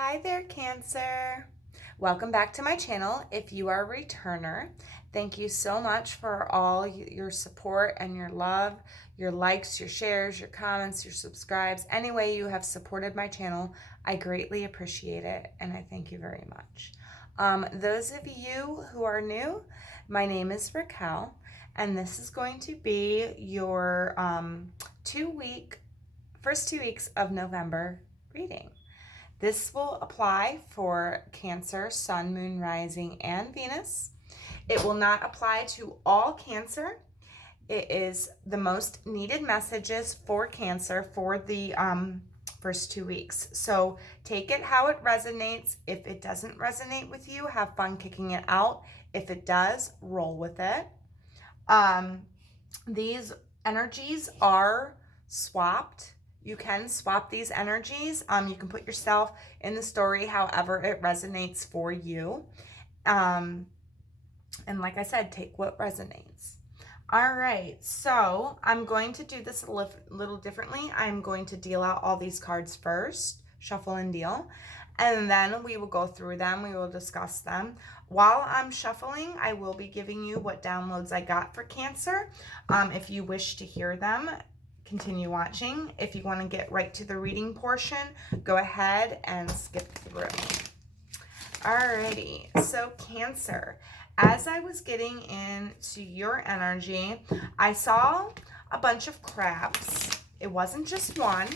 Hi there, Cancer. Welcome back to my channel. If you are a returner, thank you so much for all your support and your love, your likes, your shares, your comments, your subscribes. Any way you have supported my channel, I greatly appreciate it, and I thank you very much. Those of you who are new, my name is Racquel, and this is going to be your first 2 weeks of November reading. This will apply for Cancer, Sun, Moon, Rising, and Venus. It will not apply to all Cancer. It is the most needed messages for Cancer for the first 2 weeks. So take it how it resonates. If it doesn't resonate with you, have fun kicking it out. If it does, roll with it. These energies are swapped. You can swap these energies. You can put yourself in the story however it resonates for you. And like I said, take what resonates. All right, so I'm going to do this a little differently. I'm going to deal out all these cards first, shuffle and deal, and then we will go through them. We will discuss them. While I'm shuffling, I will be giving you what downloads I got for Cancer. If you wish to hear them, continue watching. If you want to get right to the reading portion, go ahead and skip through. Alrighty, so Cancer, as I was getting into your energy, I saw a bunch of crabs. It wasn't just one,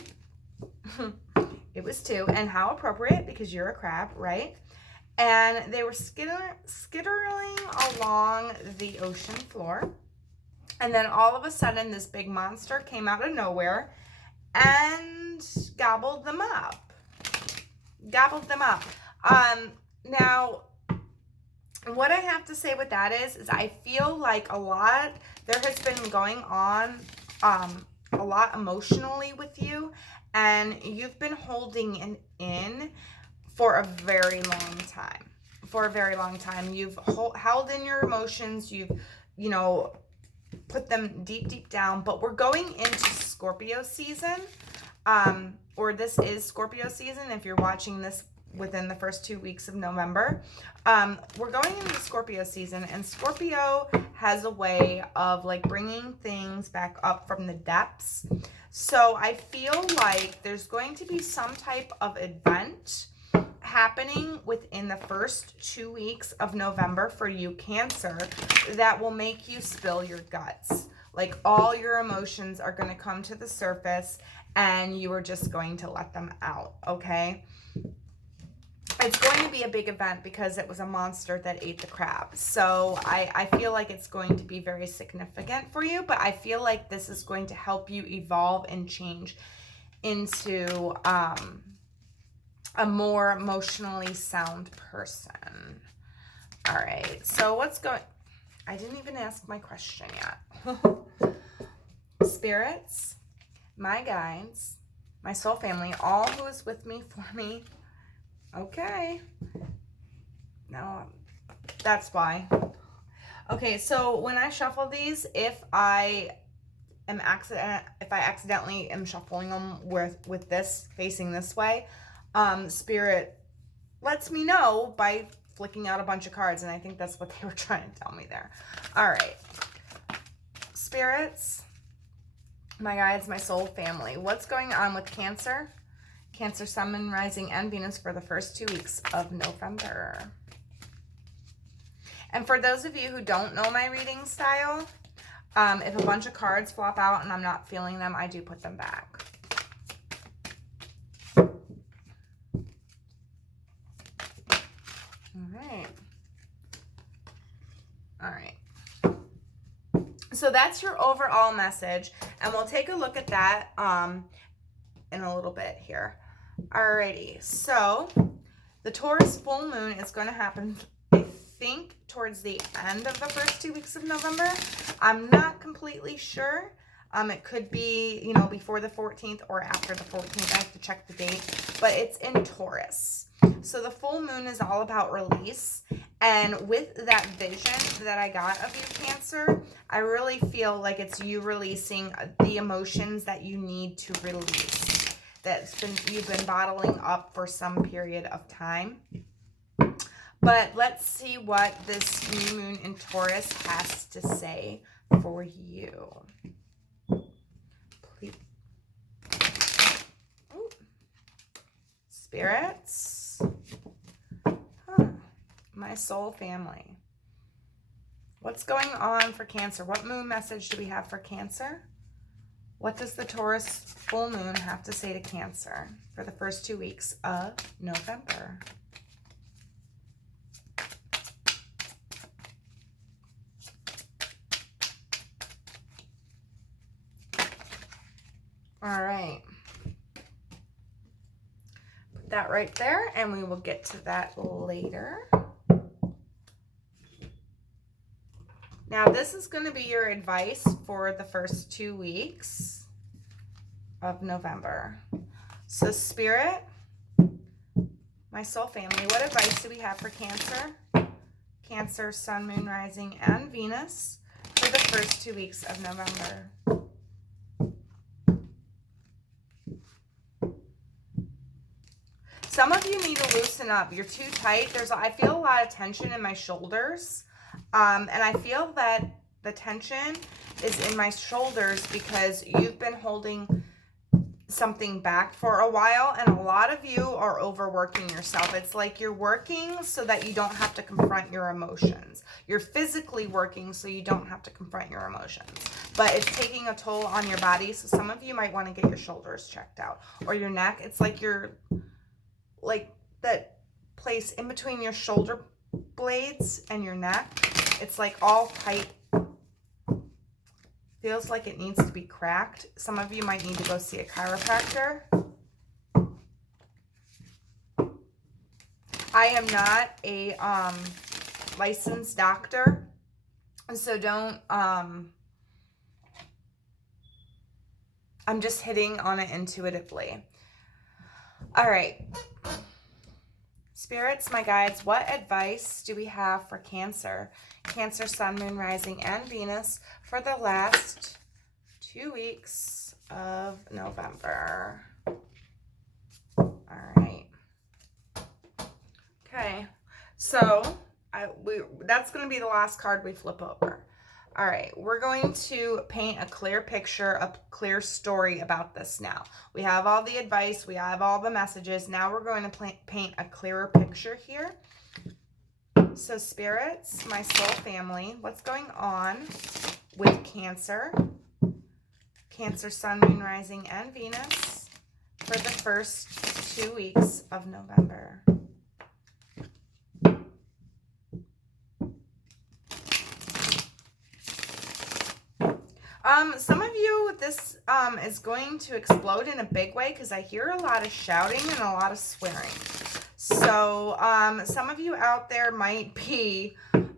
it was two, and how appropriate because you're a crab, right? And they were skittering along the ocean floor. And then all of a sudden, this big monster came out of nowhere and gobbled them up. Now, what I have to say with that is I feel like there has been going on a lot emotionally with you, and you've been holding it in for a very long time. You've held in your emotions. You've, put them deep down, but we're going into Scorpio season, or this is Scorpio season if you're watching this within the first 2 weeks of November. We're going into Scorpio season, and Scorpio has a way of like bringing things back up from the depths. So I feel like there's going to be some type of event happening within the first 2 weeks of November for you, Cancer, that will make you spill your guts. Like all your emotions are going to come to the surface and you are just going to let them out, okay? It's going to be a big event because it was a monster that ate the crab. So I feel like it's going to be very significant for you, but I feel like this is going to help you evolve and change into a more emotionally sound person. All right, so I didn't even ask my question yet. Spirits, my guides, my soul family, all who is with me, for me. Okay. Now, that's why. Okay, so when I shuffle these, if I accidentally am shuffling them with this facing this way, Spirit lets me know by flicking out a bunch of cards, and I think that's what they were trying to tell me there. All right, spirits, my guides, my soul family, what's going on with Cancer? Cancer, Sun, Moon, Rising, and Venus for the first 2 weeks of November. And for those of you who don't know my reading style, if a bunch of cards flop out and I'm not feeling them, I do put them back. All right. So that's your overall message, and we'll take a look at that in a little bit here. Alrighty, so the Taurus full moon is going to happen, I think, towards the end of the first 2 weeks of November. I'm not completely sure. It could be, before the 14th or after the 14th. I have to check the date, but it's in Taurus. So the full moon is all about release. And with that vision that I got of you, Cancer, I really feel like it's you releasing the emotions that you need to release. you've been bottling up for some period of time. But let's see what this new moon in Taurus has to say for you. Please. Ooh. Spirits. Huh. My soul family. What's going on for Cancer? What moon message do we have for Cancer? What does the Taurus full moon have to say to Cancer for the first 2 weeks of November? All right. Put that right there, and we will get to that later. Now, this is going to be your advice for the first 2 weeks of November. So, Spirit, my soul family, what advice do we have for Cancer? Cancer, Sun, Moon, Rising, and Venus for the first 2 weeks of November. Some of you need to loosen up. You're too tight. I feel a lot of tension in my shoulders. And I feel that the tension is in my shoulders because you've been holding something back for a while, and a lot of you are overworking yourself. It's like you're working so that you don't have to confront your emotions. You're physically working so you don't have to confront your emotions. But it's taking a toll on your body, so some of you might want to get your shoulders checked out. Or your neck. It's like you're, like that place in between your shoulder blades and your neck. It's like all tight. Feels like it needs to be cracked. Some of you might need to go see a chiropractor. I am not a licensed doctor, so don't, I'm just hitting on it intuitively. All right. Spirits, my guides, what advice do we have for Cancer? Cancer, Sun, Moon, Rising, and Venus for the last 2 weeks of November. All right. Okay. So that's going to be the last card we flip over. All right, we're going to paint a clear picture, a clear story about this now. We have all the advice, we have all the messages. Now we're going to paint a clearer picture here. So spirits, my soul family, what's going on with Cancer? Cancer, Sun, Moon, Rising, and Venus for the first 2 weeks of November. Some of you, this is going to explode in a big way because I hear a lot of shouting and a lot of swearing. So, some of you out there might be,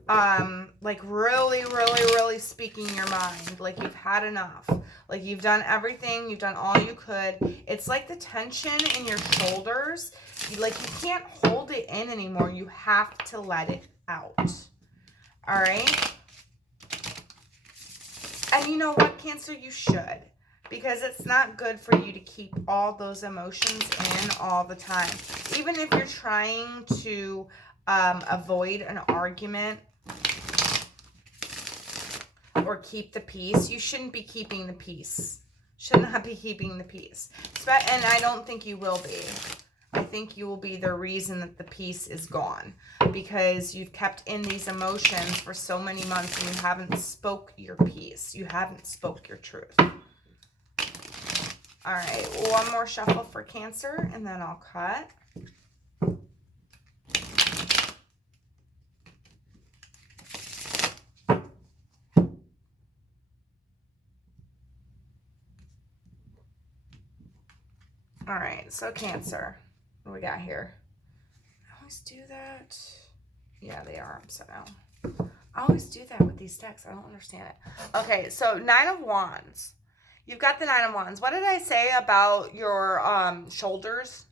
like really speaking your mind. Like you've had enough. Like you've done everything. You've done all you could. It's like the tension in your shoulders. Like you can't hold it in anymore. You have to let it out. All right? And you know what, Cancer? You should. Because it's not good for you to keep all those emotions in all the time. Even if you're trying to avoid an argument or keep the peace, you shouldn't be keeping the peace. Should not be keeping the peace. And I don't think you will be. I think you will be the reason that the peace is gone. Because you've kept in these emotions for so many months and you haven't spoke your peace. You haven't spoke your truth. All right, one more shuffle for Cancer and then I'll cut. All right, so Cancer, what do we got here? I always do that. Yeah, they are upside down. I always do that with these decks. I don't understand it. Okay, so 9 of Wands. You've got the 9 of Wands. What did I say about your shoulders?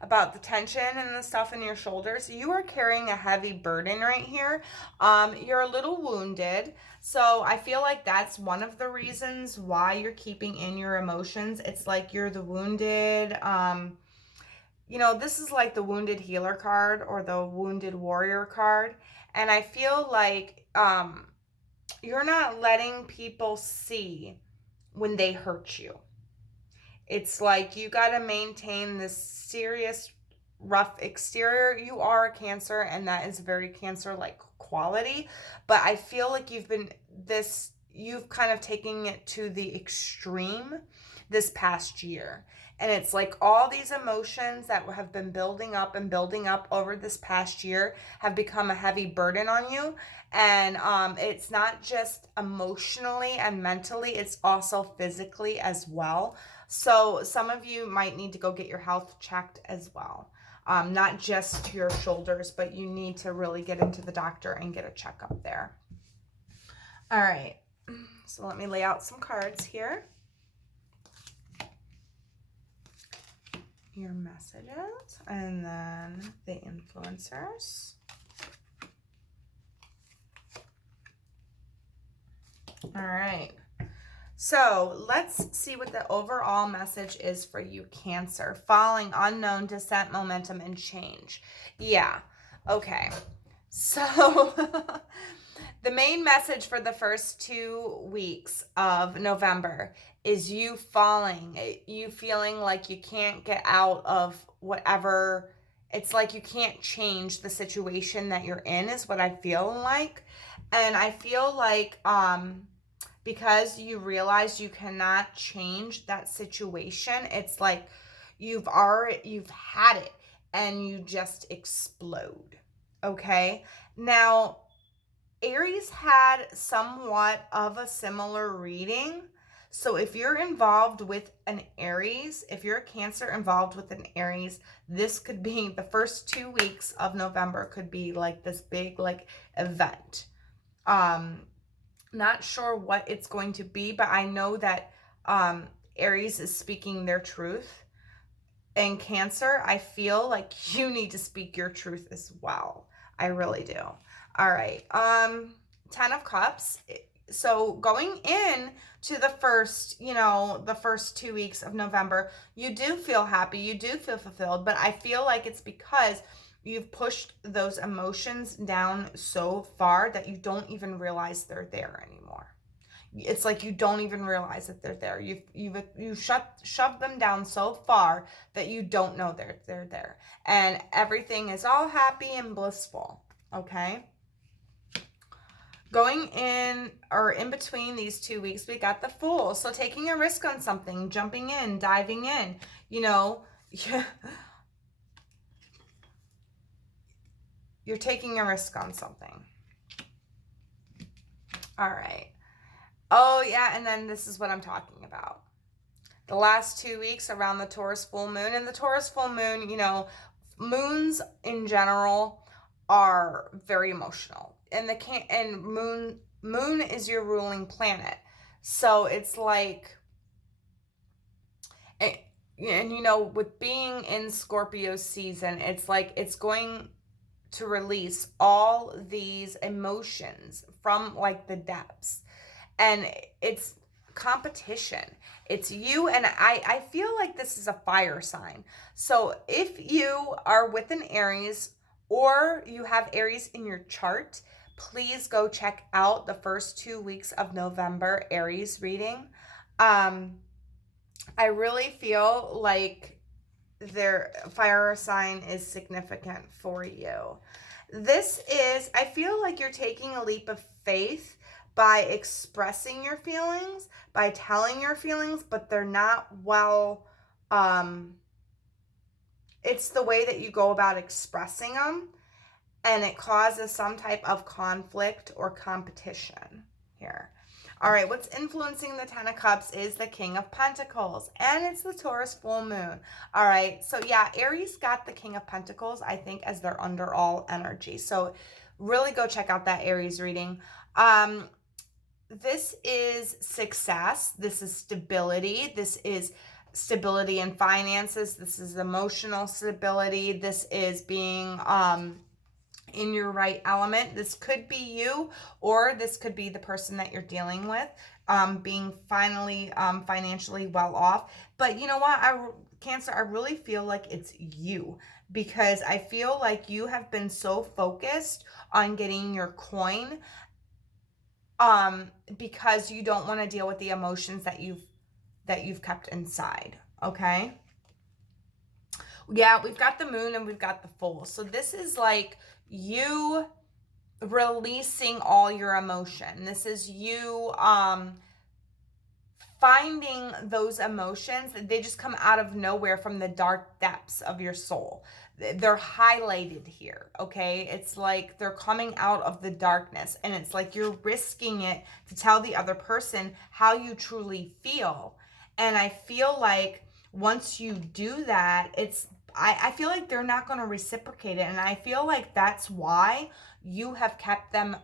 about the tension and the stuff in your shoulders. You are carrying a heavy burden right here. You're a little wounded. So I feel like that's one of the reasons why you're keeping in your emotions. It's like you're the wounded, you know, this is like the wounded healer card or the wounded warrior card. And I feel like you're not letting people see when they hurt you. It's like you got to maintain this serious, rough exterior. You are a Cancer, and that is very Cancer-like quality. But I feel like you've kind of taken it to the extreme this past year. And it's like all these emotions that have been building up and building up over this past year have become a heavy burden on you. And it's not just emotionally and mentally, it's also physically as well. So some of you might need to go get your health checked as well. Not just your shoulders, but you need to really get into the doctor and get a checkup there. All right. So let me lay out some cards here. Your messages and then the influencers. All right. So let's see what the overall message is for you, Cancer. Falling, unknown, descent, momentum, and change. Yeah. Okay. So the main message for the first 2 weeks of November is you falling, you feeling like you can't get out of whatever. It's like you can't change the situation that you're in is what I feel like. And I feel like because you realize you cannot change that situation, it's like you've had it and you just explode. Okay? Now, Aries had somewhat of a similar reading. So if you're involved with an Aries, if you're a Cancer involved with an Aries, this could be the first 2 weeks of November could be like this big like event. Not sure what it's going to be, but I know that Aries is speaking their truth. And Cancer, I feel like you need to speak your truth as well. I really do. All right. 10 of Cups. So going in to the first 2 weeks of November, you do feel happy. You do feel fulfilled, but I feel like it's because you've pushed those emotions down so far that you don't even realize they're there anymore. It's like you don't even realize that they're there. You've shoved them down so far that you don't know they're there. And everything is all happy and blissful, okay? Going in or in between these 2 weeks, we got the Fool. So taking a risk on something, jumping in, diving in, you're taking a risk on something. All right. Oh, yeah, and then this is what I'm talking about. The last 2 weeks around the Taurus full moon. And the Taurus full moon, moons in general are very emotional. And moon is your ruling planet. So it's like, and with being in Scorpio season, it's like it's going to release all these emotions from like the depths. And it's competition. It's you, and I feel like this is a fire sign. So if you are with an Aries or you have Aries in your chart, please go check out the first 2 weeks of November Aries reading. I really feel like their fire sign is significant for you. I feel like you're taking a leap of faith by expressing your feelings, by telling your feelings, but they're not well, it's the way that you go about expressing them, and it causes some type of conflict or competition here. All right, what's influencing the 10 of Cups is the King of Pentacles, and it's the Taurus full moon. All right, so yeah, Aries got the King of Pentacles, I think, as their underall energy. So really go check out that Aries reading. This is success. This is stability. This is stability in finances. This is emotional stability. This is being in your right element. This could be you, or this could be the person that you're dealing with, being finally financially well off. But you know what, Cancer, I really feel like it's you, because I feel like you have been so focused on getting your coin, because you don't want to deal with the emotions that you've kept inside. Okay. Yeah, we've got the moon and we've got the Fool. So this is like you releasing all your emotion. This is you finding those emotions. They just come out of nowhere from the dark depths of your soul. They're highlighted here, okay? It's like they're coming out of the darkness, and it's like you're risking it to tell the other person how you truly feel. And I feel like once you do that, I feel like they're not going to reciprocate it. And I feel like that's why you have kept them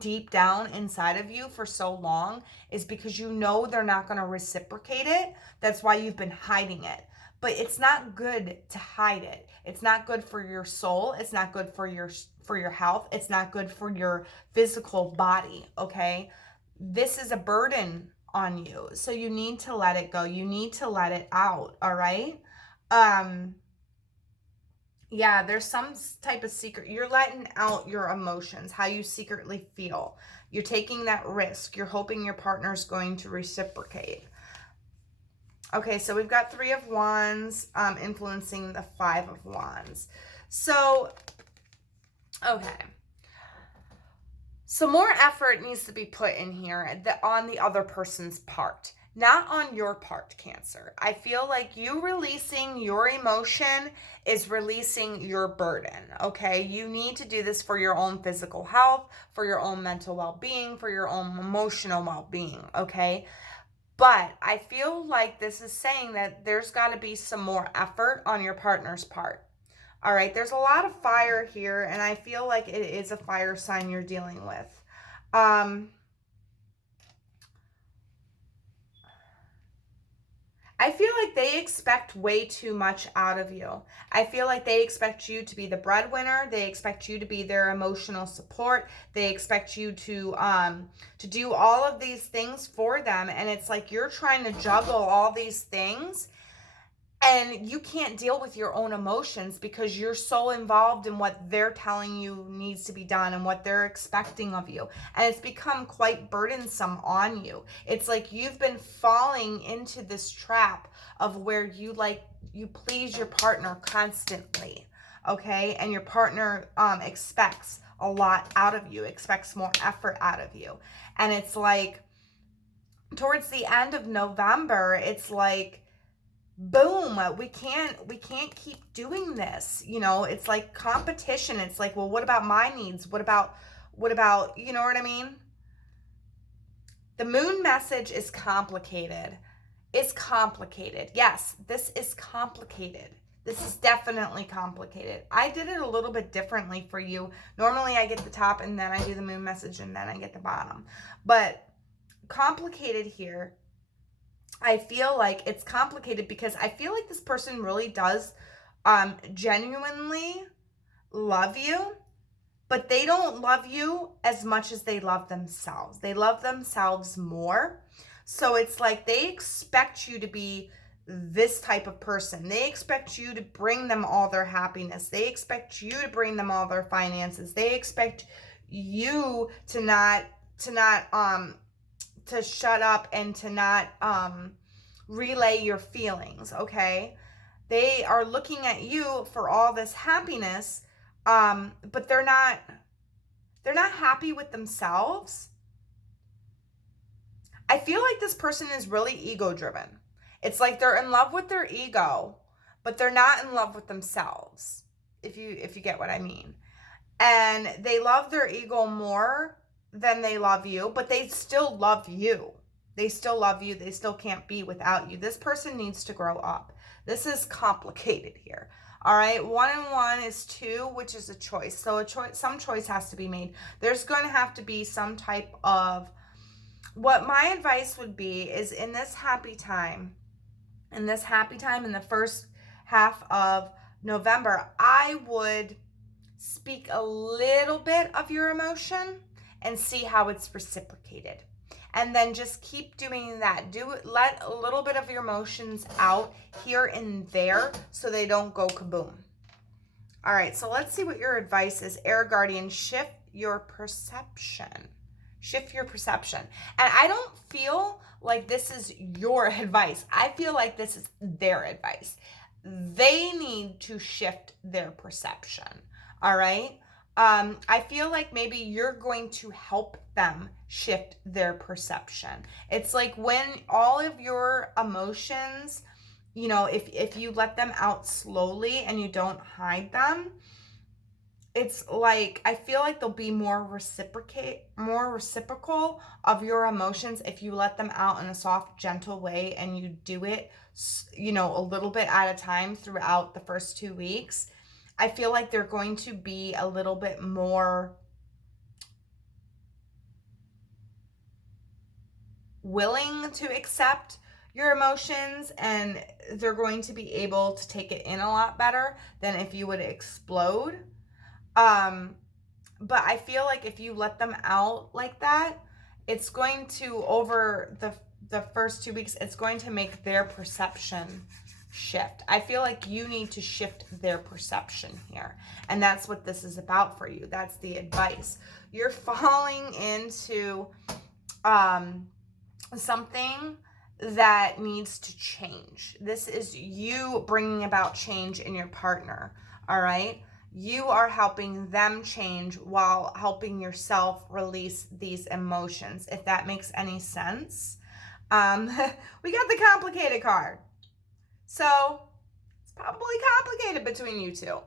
deep down inside of you for so long, is because you know they're not going to reciprocate it. That's why you've been hiding it. But it's not good to hide it. It's not good for your soul. It's not good for your health. It's not good for your physical body, okay? This is a burden on you. So you need to let it go. You need to let it out, all right? Yeah, there's some type of secret. You're letting out your emotions, how you secretly feel. You're taking that risk. You're hoping your partner's going to reciprocate. Okay, so we've got 3 of Wands influencing the 5 of Wands. So, okay. So more effort needs to be put in here on the other person's part. Not on your part, Cancer. I feel like you releasing your emotion is releasing your burden, okay? You need to do this for your own physical health, for your own mental well-being, for your own emotional well-being, okay? But I feel like this is saying that there's got to be some more effort on your partner's part. All right, there's a lot of fire here, and I feel like it is a fire sign you're dealing with. I feel like they expect way too much out of you. I feel like they expect you to be the breadwinner. They expect you to be their emotional support. They expect you to do all of these things for them. And it's like you're trying to juggle all these things, and you can't deal with your own emotions because you're so involved in what they're telling you needs to be done and what they're expecting of you. And it's become quite burdensome on you. It's like you've been falling into this trap of where you please your partner constantly, okay? And your partner expects a lot out of you, expects more effort out of you. And it's like towards the end of November, it's like, boom, we can't keep doing this. You know, it's like competition. It's like, well, what about my needs? What about, you know what I mean? The moon message is complicated. It's complicated. Yes, this is complicated. This is definitely complicated. I did it a little bit differently for you. Normally I get the top and then I do the moon message and then I get the bottom. But complicated here, I feel like it's complicated because I feel like this person really does genuinely love you, but they don't love you as much as they love themselves. They love themselves more. So it's like they expect you to be this type of person. They expect you to bring them all their happiness. They expect you to bring them all their finances. They expect you to shut up and to not relay your feelings, okay? They are looking at you for all this happiness, but they're not happy with themselves. I feel like this person is really ego-driven. It's like they're in love with their ego, but they're not in love with themselves, if you get what I mean. And they love their ego more than they love you, but they still love you. They still love you. They still can't be without you. This person needs to grow up. This is complicated here. All right. 1 and 1 is 2, which is a choice. So some choice has to be made. There's going to have to be some type of, what my advice would be is in this happy time, in this happy time in the first half of November, I would speak a little bit of your emotion and see how it's reciprocated. And then just keep doing that. Let a little bit of your emotions out here and there so they don't go kaboom. All right, so let's see what your advice is. Air Guardian, shift your perception. Shift your perception. And I don't feel like this is your advice. I feel like this is their advice. They need to shift their perception. All right. I feel like maybe you're going to help them shift their perception. It's like when all of your emotions, you know, if you let them out slowly and you don't hide them, it's like, I feel like they'll be more reciprocal of your emotions if you let them out in a soft, gentle way and you do it, you know, a little bit at a time throughout the first 2 weeks. I feel like they're going to be a little bit more willing to accept your emotions, and they're going to be able to take it in a lot better than if you would explode. But I feel like if you let them out like that, it's going to, over the first 2 weeks, it's going to make their perception shift. I feel like you need to shift their perception here. And that's what this is about for you. That's the advice. You're falling into something that needs to change. This is you bringing about change in your partner. All right. You are helping them change while helping yourself release these emotions, if that makes any sense. We got the complicated card. So it's probably complicated between you two.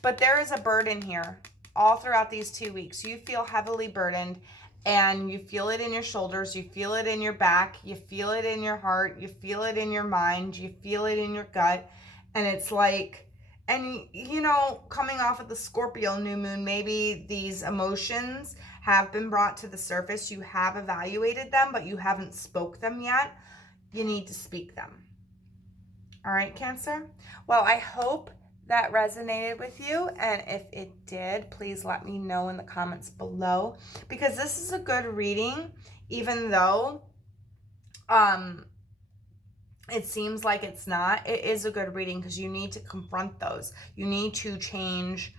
But there is a burden here all throughout these 2 weeks. You feel heavily burdened, and you feel it in your shoulders. You feel it in your back. You feel it in your heart. You feel it in your mind. You feel it in your gut. And it's like, and you know, coming off of the Scorpio new moon, maybe these emotions have been brought to the surface. You have evaluated them, but you haven't spoke them yet. You need to speak them. All right, Cancer? Well, I hope that resonated with you. And if it did, please let me know in the comments below, because this is a good reading, even though it seems like it's not. It is a good reading because you need to confront those. You need to change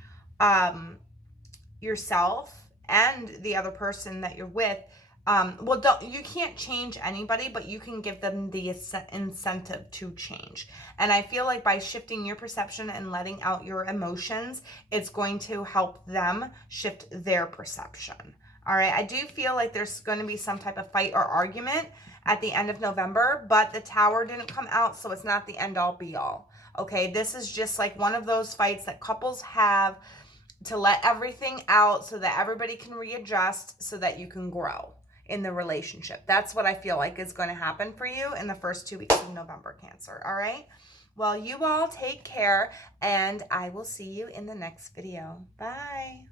yourself and the other person that you're with. You can't change anybody, but you can give them the incentive to change. And I feel like by shifting your perception and letting out your emotions, it's going to help them shift their perception. All right. I do feel like there's going to be some type of fight or argument at the end of November, but the Tower didn't come out, so it's not the end all be all. Okay. This is just like one of those fights that couples have to let everything out so that everybody can readjust so that you can grow in the relationship. That's what I feel like is going to happen for you in the first 2 weeks of November, Cancer. All right. Well, you all take care, and I will see you in the next video. Bye.